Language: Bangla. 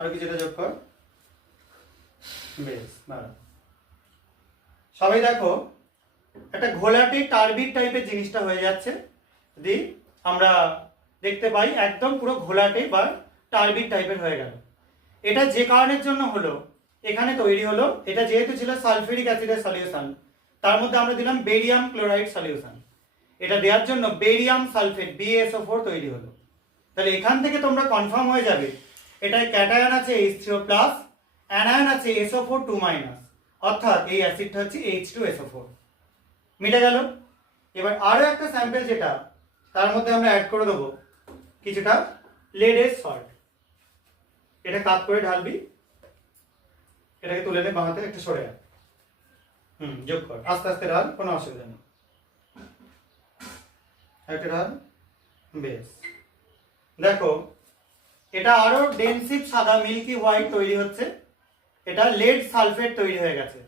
আর কিছুটা যোগ কর। বেশ ভালো। সবাই দেখো একটা ঘোলাটে টার্বিড টাইপের জিনিসটা হয়ে যাচ্ছে। যদি আমরা দেখতে পাই একদম পুরো ঘোলাটে বা টার্বিড টাইপের হয়ে গেল। এটা যে কারণের জন্য হলো, এখানে তৈরি হলো, এটা যেহেতু ছিল সালফিউরিক অ্যাসিডের সলিউশন, তার মধ্যে আমরা দিলাম বেরিয়াম ক্লোরাইড সলিউশন। এটা দেওয়ার জন্য বেরিয়াম সালফেট BaSO4 তৈরি হলো। তাহলে এখান থেকে তোমরা কনফার্ম হয়ে যাবে এটায় ক্যাটায়ন আছে H3+, অ্যানায়ন আছে SO4 2-, অর্থাৎ এই অ্যাসিডটা হচ্ছে H2SO4। মিটে গেল। এবার আরো একটা স্যাম্পল যেটা তার মধ্যে আমরা অ্যাড করে দেবো কিছুটা লেডের সল্ট। এটা কাট করে ঢালবি, এটাকে তুলে নে বাঁ হাতে, একটু সরে আয়। যোগ কর, আস্তে আস্তে ঢাল, কোনো অসুবিধা নেই। একটা ঢাল। বেশ, দেখো এটা আরো ডেনসিভ সাদা মিল্কি হোয়াইট তৈরি হচ্ছে। এটা লেড সালফেট তৈরি হয়ে গেছে।